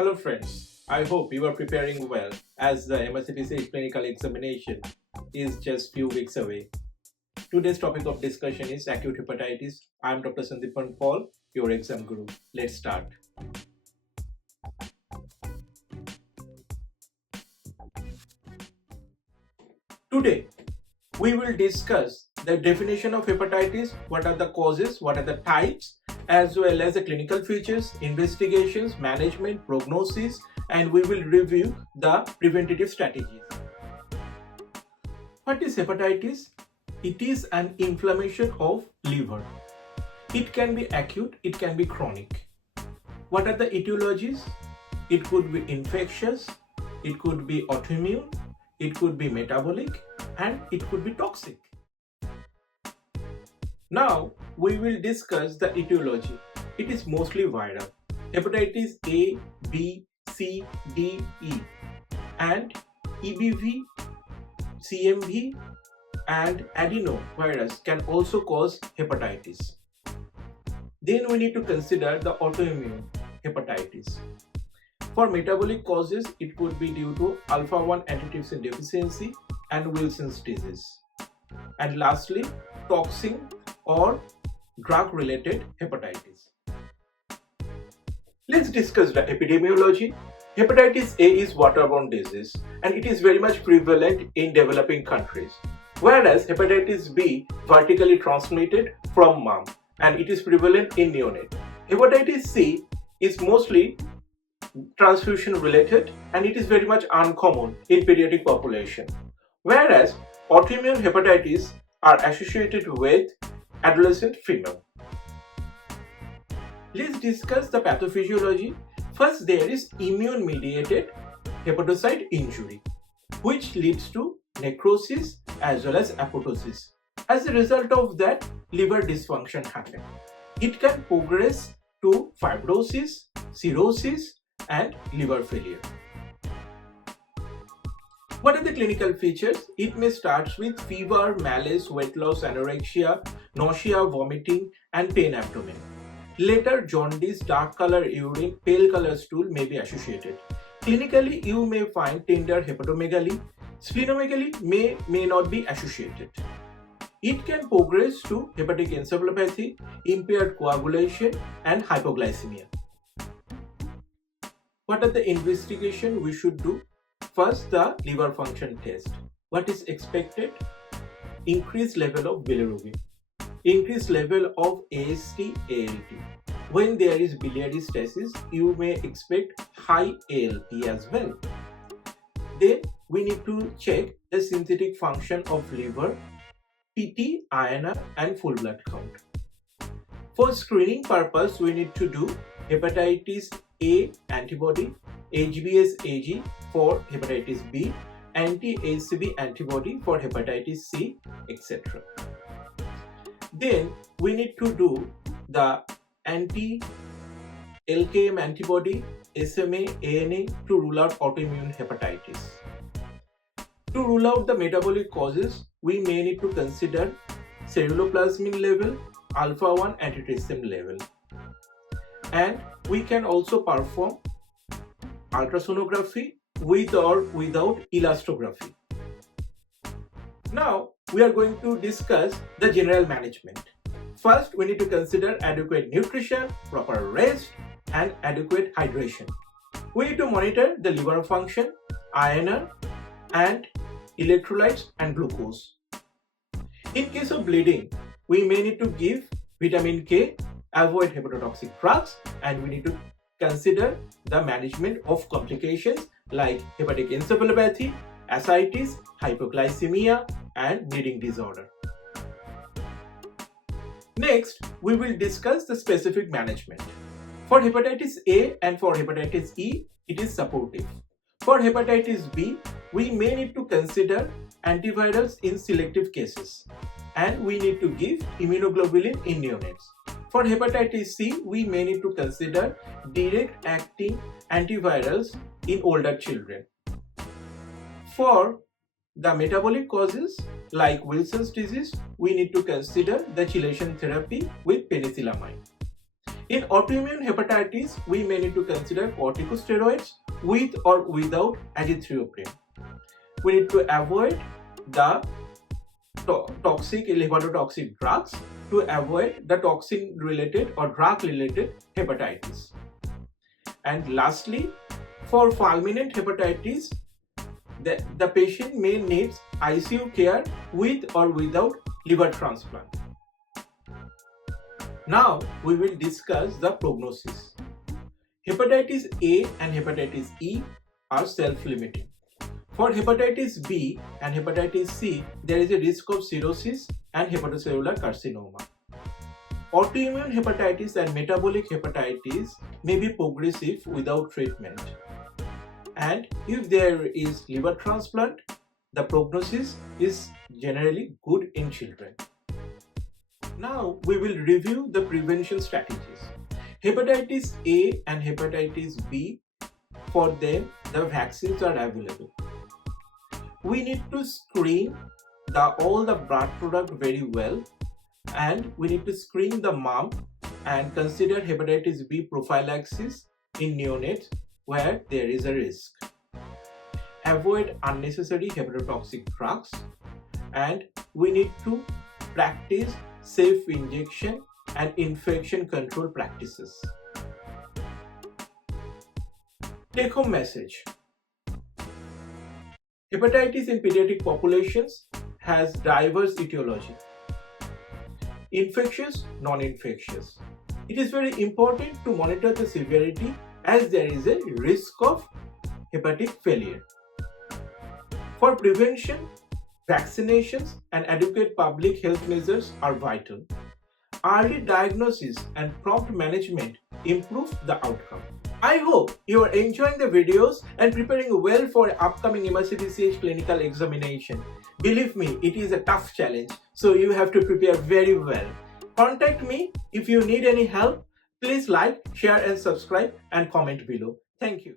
Hello friends, I hope you are preparing well as the MRCPCH clinical examination is just few weeks away. Today's topic of discussion is acute hepatitis. I am Dr. Sandeepan Paul, your exam guru. Let's start. Today, we will discuss the definition of hepatitis, what are the causes, what are the types, as well as the clinical features, investigations, management, prognosis, and we will review the preventative strategies. What is hepatitis? It is an inflammation of liver. It can be acute, it can be chronic. What are the etiologies? It could be infectious, it could be autoimmune, it could be metabolic, and it could be toxic. Now we will discuss the etiology. It is mostly viral. Hepatitis A, B, C, D, E, and EBV, CMV, and adenovirus can also cause hepatitis. Then we need to consider the autoimmune hepatitis. For metabolic causes, it could be due to alpha-1 antitrypsin deficiency and Wilson's disease. And lastly, toxin or drug-related hepatitis. Let's discuss the epidemiology. Hepatitis A is waterborne disease and it is very much prevalent in developing countries, whereas hepatitis B vertically transmitted from mom and it is prevalent in neonate. Hepatitis C is mostly transfusion related and it is very much uncommon in pediatric population, whereas autoimmune hepatitis are associated with adolescent female. Let's discuss the pathophysiology. First, there is immune mediated hepatocyte injury, which leads to necrosis as well as apoptosis. As a result of that, liver dysfunction happens. It can progress to fibrosis, cirrhosis, and liver failure. What are the clinical features? It may start with fever, malaise, weight loss, anorexia, nausea, vomiting, and pain abdomen. Later, jaundice, dark color urine, pale color stool may be associated. Clinically, you may find tender hepatomegaly. Splenomegaly may not be associated. It can progress to hepatic encephalopathy, impaired coagulation, and hypoglycemia. What are the investigation we should do? First, the liver function test. What is expected? Increased level of bilirubin, increased level of AST, ALT. When there is biliary stasis, you may expect high ALT as well. Then we need to check the synthetic function of liver, PT, INR, and full blood count. For screening purpose, we need to do hepatitis A antibody, HBsAg for hepatitis B, anti-ACV antibody for hepatitis C, etc. Then we need to do the anti-LKM antibody, SMA, ANA to rule out autoimmune hepatitis. To rule out the metabolic causes, we may need to consider ceruloplasmin level, alpha-1 antitrypsin level. And we can also perform ultrasonography with or without elastography. Now we are going to discuss the general management. First, we need to consider adequate nutrition, proper rest, and adequate hydration. We need to monitor the liver function, INR, and electrolytes and glucose. In case of bleeding, we may need to give vitamin K, avoid hepatotoxic drugs, and we need to consider the management of complications like hepatic encephalopathy, ascites, hypoglycemia, and bleeding disorder. Next, we will discuss the specific management. For hepatitis A and for hepatitis E, it is supportive. For hepatitis B, we may need to consider antivirals in selective cases, and we need to give immunoglobulin in neonates. For hepatitis C, we may need to consider direct acting antivirals in older children. For the metabolic causes like Wilson's disease, we need to consider the chelation therapy with penicillamine. In autoimmune hepatitis, we may need to consider corticosteroids with or without azithromycin. We need to avoid the toxic hepatotoxic drugs to avoid the toxin related or drug related hepatitis. And lastly, for fulminant hepatitis, the patient may need ICU care with or without liver transplant. Now we will discuss the prognosis. Hepatitis A and hepatitis E are self-limiting. For hepatitis B and hepatitis C, there is a risk of cirrhosis and hepatocellular carcinoma. Autoimmune hepatitis and metabolic hepatitis may be progressive without treatment. And if there is liver transplant, the prognosis is generally good in children. Now we will review the prevention strategies. Hepatitis A and hepatitis B, for them the vaccines are available. We need to screen all the blood product very well, and we need to screen the mom and consider hepatitis B prophylaxis in neonates where there is a risk. Avoid unnecessary hepatotoxic drugs, and we need to practice safe injection and infection control practices. Take home message. Hepatitis in pediatric populations has diverse etiology. Infectious, non-infectious. It is very important to monitor the severity as there is a risk of hepatic failure. For prevention, vaccinations and adequate public health measures are vital. Early diagnosis and prompt management improve the outcome. I hope you are enjoying the videos and preparing well for upcoming MRCPCH clinical examination. Believe me, it is a tough challenge, so you have to prepare very well. Contact me if you need any help. Please like, share and subscribe and comment below. Thank you.